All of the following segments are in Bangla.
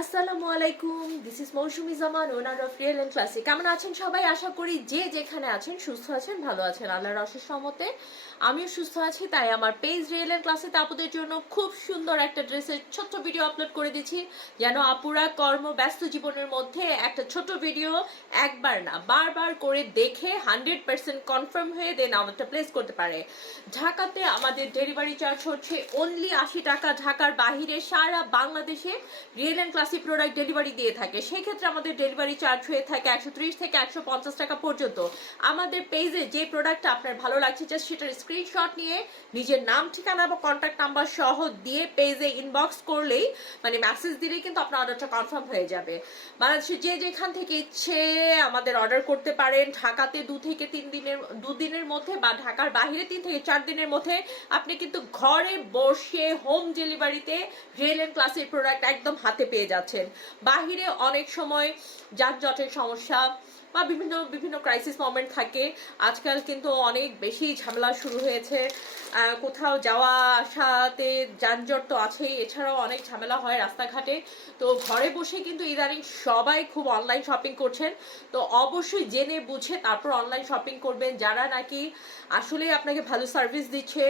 আসসালামু আলাইকুম this is Mousumi Zaman owner of Real and Classic কেমন আছেন সবাই? আশা করি যে যেখানে আছেন, সুস্থ আছেন, ভালো আছেন। আল্লাহর অশেষ রহমতে আমিও সুস্থ আছি, তাই আমার পেজ রিয়েল এন্ড ক্লাসে আপুদের জন্য খুব সুন্দর একটা ড্রেসের ছোট্ট ভিডিও আপলোড করে দিচ্ছি। যেন আপুরা কর্ম ব্যস্ত জীবনের মধ্যে একটা ছোট ভিডিও একবার না, বারবার করে দেখে হান্ড্রেড পার্সেন্ট কনফার্ম হয়ে দেন আমারটা প্লেস করতে পারে। ঢাকাতে আমাদের ডেলিভারি চার্জ হচ্ছে অনলি আশি টাকা। ঢাকার বাহিরে সারা বাংলাদেশে রিয়েল অ্যান্ড প্রোডাক্ট ডেলিভারি দিয়ে থাকে। সেই ক্ষেত্রে আমাদের ডেলিভারি চার্জ হয়ে থাকে একশো ত্রিশ থেকে একশো পঞ্চাশ টাকা পর্যন্ত। আমাদের পেজে যে প্রোডাক্টটা আপনার ভালো লাগছে জাস্ট সেটার স্ক্রিনশট নিয়ে নিজের নাম, ঠিকানা বা কন্ট্যাক্ট নাম্বার সহ দিয়ে পেজে ইনবক্স করলেই মানে মেসেজ দিলেই কিন্তু আপনার অর্ডারটা কনফার্ম হয়ে যাবে। বাংলাদেশে যে যেখান থেকে ইচ্ছে আমাদের অর্ডার করতে পারেন, ঢাকাতে দু থেকে তিন দিনের দুদিনের মধ্যে বা ঢাকার বাইরে তিন থেকে চার দিনের মধ্যে, আপনি কিন্তু ঘরে বসে হোম ডেলিভারিতে রিয়েল এন্ড ক্লাসের প্রোডাক্ট একদম হাতে পেয়ে যাচ্ছেন। বাহিরে অনেক সময় যানজটের সমস্যা বা বিভিন্ন বিভিন্ন ক্রাইসিস মোমেন্ট থাকে। আজকাল কিন্তু অনেক বেশি ঝামেলা শুরু হয়েছে। কোথাও যাওয়া, আসাতে যানজট তো আছেই। এছাড়াও অনেক ঝামেলা হয় রাস্তাঘাটে। তো ঘরে বসে কিন্তু ইদানিং সবাই খুব অনলাইন শপিং করছেন। তো অবশ্যই জেনে বুঝে তারপর অনলাইন শপিং করবেন। যারা নাকি আসলেই আপনাকে ভালো সার্ভিস দিচ্ছে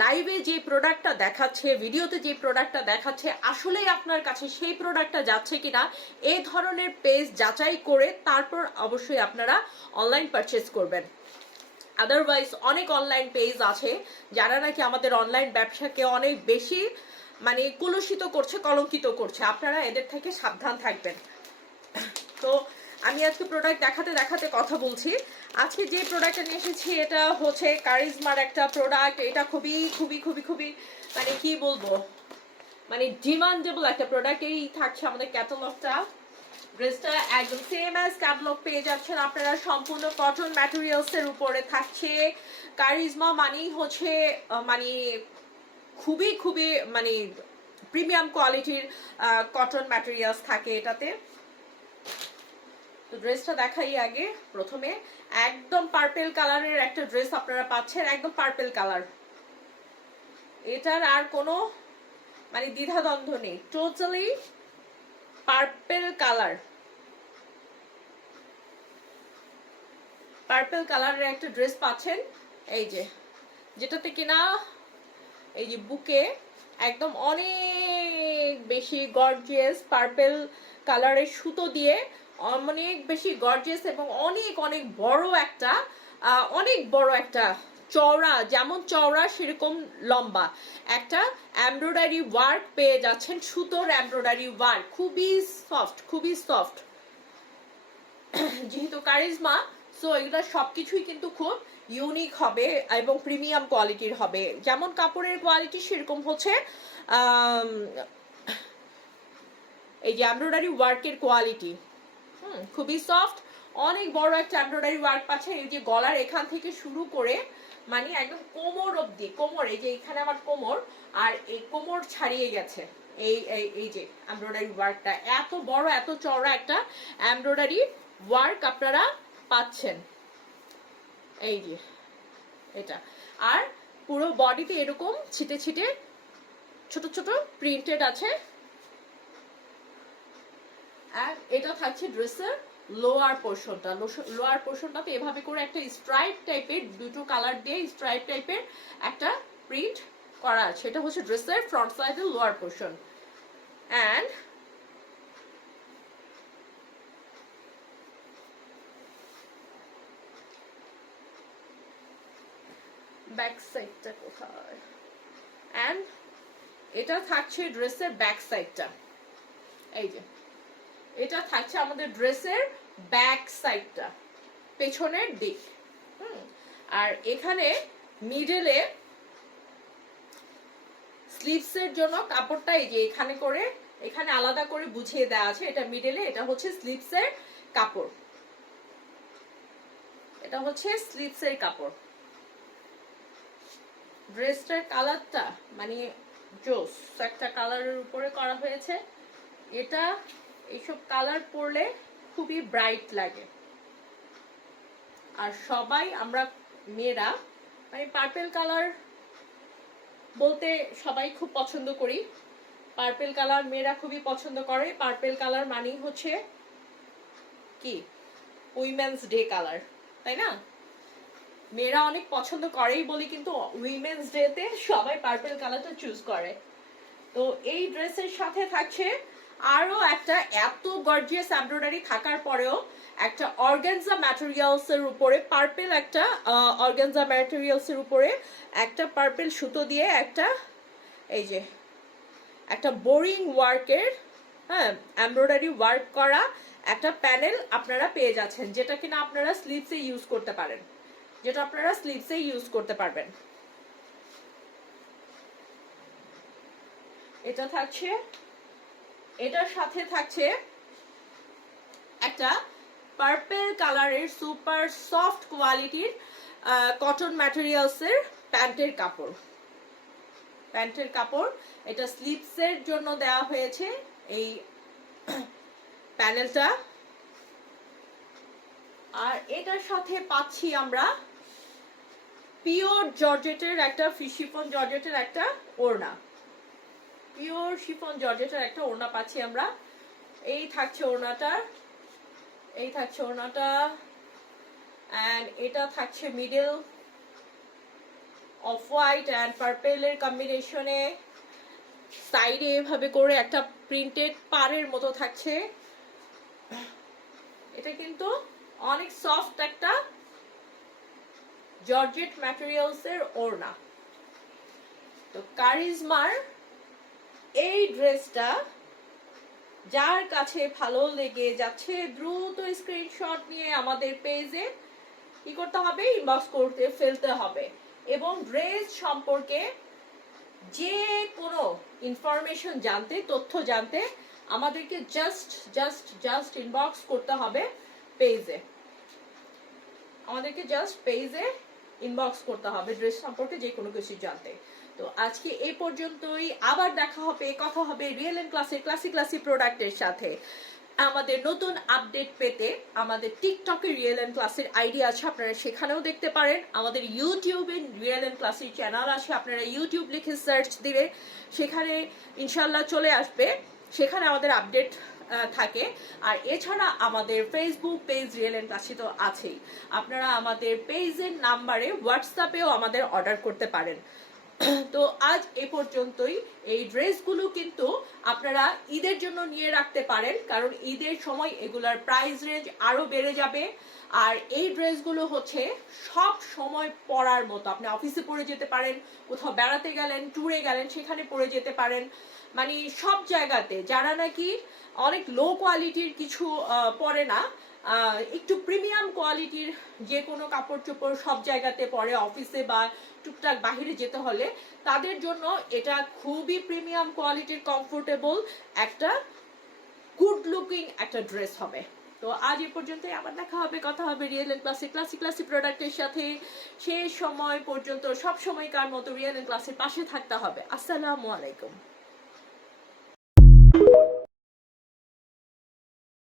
লাইভে যে প্রোডাক্টটা দেখাচ্ছে ভিডিওতে যে প্রোডাক্টটা দেখাচ্ছে, আসলেই আপনার কাছে সেই প্রোডাক্টটা যাচ্ছে কিনা এই ধরনের পেজ যাচাই করে তারপর অবশ্যই আপনারা অনলাইন পারচেস করবেন। আদারওয়াইজ অনেক অনলাইন পেজ আছে, যারা নাকি আমাদের অনলাইন ব্যবসাকে অনেক বেশি মানে কলুষিত করছে, কলঙ্কিত করছে। আপনারা এদের থেকে সাবধান থাকবেন। তো আমি আজকে প্রোডাক্ট দেখাতে দেখাতে কথা বলছি। আজকে যে প্রোডাক্টটা নিয়ে এসেছি, এটা হচ্ছে কারিজমার একটা প্রোডাক্ট এটা খুবই খুবই খুবই খুবই মানে কি বলব? মানে ডিমান্ডেবল একটা প্রোডাক্ট এই থাকছে আমাদের ক্যাটালগটা ড্রেসটা একদম সেম অ্যাজ ক্যাটালগ পেয়ে যাচ্ছেন আপনারা। সম্পূর্ণ কটন ম্যাটেরিয়ালস এর উপরে থাকছে। কারিজমা মানেই হচ্ছে মানে খুবই খুবই মানে প্রিমিয়াম কোয়ালিটির কটন ম্যাটেরিয়ালস থাকে এটাতে। তো ড্রেসটা দেখাই আগে প্রথমে। একদম পার্পেল কালারের একটা ড্রেস আপনারা পাচ্ছেন, একদম পার্পেল কালার এটার আর কোনো মানে দ্বিধাদ্বন্দ্ব নেই টোটালি পার্পেল কালার পার্পেল কালারের একটা ড্রেস পাচ্ছেন, এই যে, যেটাতে কিনা এই যে বুকে একদম অনেক বেশি গর্জিয়াস পার্পেল কালারের সুতো দিয়ে অনেক বেশি গর্জিয়াস এবং অনেক অনেক বড় একটা অনেক বড় একটা চওড়া, যেমন চওড়া সেরকম লম্বা। একটা এমব্রয়ডারি ওয়ার্ক পেয়ে যাচ্ছেন, সুতোর এমব্রয়ডারি ওয়ার্ক খুবই সফট খুবই সফট যেহেতু কারিজমা সো এগুলো সব কিছুই কিন্তু খুব ইউনিক হবে এবং প্রিমিয়াম কোয়ালিটির হবে। যেমন কাপড়ের কোয়ালিটি সেরকম হচ্ছে এই যে এমব্রয়ডারি ওয়ার্কের কোয়ালিটি খুবই সফট অনেক বড় একটা এমব্রয়ডারি ওয়ার্ক পাচ্ছে এই যে গলার এখান থেকে শুরু করে মানে একদম কোমর অব্দি কোমর, এই যে এখানে আমার কোমর, আর এই কোমর ছাড়িয়ে গেছে। এই এই এই যে এমব্রয়ডারি ওয়ার্কটা এত বড়, এত চওড়া একটা এমব্রয়ডারি ওয়ার্ক আপনারা পাচ্ছেন। এই যে, এটা। আর পুরো বডিতে এরকম ছিটে ছিটে ছোট ছোট প্রিন্টেড আছে। আর এটা থাকছে ড্রেসের লোয়ার পোর্শনটা লোয়ার পোর্শনটাতে এভাবে করে একটা স্ট্রাইপ টাইপের দুটো কালার দিয়ে স্ট্রাইপ টাইপের একটা প্রিন্ট করা আছে। এটা হচ্ছে ড্রেসের ফ্রন্ট সাইডের লোয়ার পোর্শন অ্যান্ড ব্যাক সাইডটা কোথায়? অ্যান্ড এটা থাকছে ড্রেসের ব্যাক সাইডটা এই যে। এটা থাকছে আমাদের ড্রেসের ব্যাক সাইডটা, পেছনের দিক। আর এখানে মিডলে স্লিভসের জন্য কাপড়টা এই যে এখানে করে, এখানে আলাদা করে বুঝিয়ে দেওয়া আছে, এটা মিডেলে, এটা হচ্ছে স্লিভসের কাপড়। এটা হচ্ছে স্লিভসের কাপড়। ড্রেসটার কালারটা মানে জোস, একটা কালারের উপরে করা হয়েছে। এটা এইসব কালার পরলে খুবই ব্রাইট লাগে। আর সবাই, আমরা মেয়েরা মানে পার্পেল কালার বলতে সবাই খুব পছন্দ করি। পার্পেল কালার মেয়েরা খুবই পছন্দ করে। পার্পেল কালার মানেই হচ্ছে কি? উইমেন্স ডে কালার তাই না? মেয়েরা অনেক পছন্দ করেই বলি, কিন্তু উইমেন্স ডেতে সবাই পার্পেল কালারটা চুজ করে। তো এই ড্রেসের সাথে থাকছে আরও একটা এত গর্জিয়াস এমব্রয়ডারি থাকার পরেও একটা অর্গানজা ম্যাটেরিয়ালস এর উপরে পার্পেল একটা অর্গানজা ম্যাটেরিয়ালস এর উপরে একটা পার্পেল সুতো দিয়ে একটা, এই যে, একটা বোরিং ওয়ার্কের হ্যাঁ এমব্রয়ডারি ওয়ার্ক করা একটা প্যানেল আপনারা পেয়ে যাচ্ছেন, যেটা কিনা আপনারা স্লিভসে ইউজ করতে পারেন, যেটা আপনারা স্লিভসে ইউজ করতে পারবেন। এটা থাকছে এটার সাথে থাকছে একটা পার্পেল কালারের সুপার সফট কোয়ালিটির কটন ম্যাটেরিয়ালসের প্যান্টের কাপড়। প্যান্টের কাপড়, এটা স্লিপসের জন্য দেওয়া হয়েছে। এই প্যানেলটা আর এটার সাথে পাচ্ছি আমরা পিওর জর্জেটের একটা শিফন জর্জেটের একটা ওড়না। পিওর শিফন জর্জেটের একটা ওড়না পাচ্ছি আমরা। এই থাকছে ওড়নাটা। এই থাকছে ওড়নাটা। অ্যান্ড এটা থাকছে মিডল অফ হোয়াইট অ্যান্ড পার্পেলের কম্বিনেশনে সাইডে এভাবে করে একটা প্রিন্টেড পাড়ের মতো থাকছে। এটা কিন্তু অনেক সফট একটা জর্জেট ম্যাটেরিয়ালস এর ওড়না। তো কারিজমার এই ড্রেসটা যার কাছে ভালো লেগে যাচ্ছে, দ্রুত স্ক্রিনশট নিয়ে আমাদের পেজে কি করতে হবে? ইনবক্স করতে, ফেলতে হবে। এবং ড্রেস সম্পর্কে যে কোনো ইনফরমেশন জানতে, তথ্য জানতে আমাদেরকে জাস্ট জাস্ট জাস্ট ইনবক্স করতে হবে পেজে আমাদেরকে জাস্ট পেজে ইনবক্স করতে হবে ড্রেস সম্পর্কে যে কোনো কিছু জানতে। তো আজকে এই পর্যন্তই। আবার দেখা হবে, কথা হবে রিয়েল এন্ড ক্লাসের ক্লাসি ক্লাসি প্রোডাক্টের সাথে। আমাদের নতুন আপডেট পেতে আমাদের টিকটকে রিয়েল এন্ড ক্লাসের আইডিয়া আছে, আপনারা সেখানেও দেখতে পারেন। আমাদের ইউটিউবে রিয়েল এন্ড ক্লাসের চ্যানেল আছে, আপনারা ইউটিউব লিখে সার্চ দিবে। সেখানে ইনশাল্লাহ চলে আসবে। সেখানে আমাদের আপডেট থাকে। আর এছাড়া আমাদের Facebook page real and classy তো আছেই। আপনারা আমাদের পেজের নাম্বারে হোয়াটসঅ্যাপেও আমাদের অর্ডার করতে পারেন। তো আজ এ পর্যন্তই। এই ড্রেসগুলো কিন্তু আপনারা ঈদের জন্য নিয়ে রাখতে পারেন, কারণ ঈদের সময় এগুলার প্রাইস রেঞ্জ আরও বেড়ে যাবে। আর এই ড্রেসগুলো হচ্ছে সব সময় পরার মতো। আপনি অফিসে পরে যেতে পারেন, কোথাও বেড়াতে গেলেন ট্যুরে গেলেন, সেখানে পরে যেতে পারেন। মানে সব জায়গাতে যারা নাকি অনেক লো কোয়ালিটির কিছু পরে না একটু প্রিমিয়াম কোয়ালিটির যে কোনো কাপড় চোপড় সব জায়গাতে পরে অফিসে বা টুকটাক বাহিরে যেতে হলে, তাদের জন্য এটা খুবই প্রিমিয়াম কোয়ালিটির কমফোর্টেবল একটা গুড লুকিং একটা ড্রেস হবে। তো আজ এ পর্যন্ত আবার দেখা হবে, কথা হবে real and classic classic classic প্রোডাক্টের সাথে। সে সময় পর্যন্ত, সব সময়কার মতো রিয়েল এন্ড ক্লাসের পাশে থাকতে হবে। আসসালামু আলাইকুম।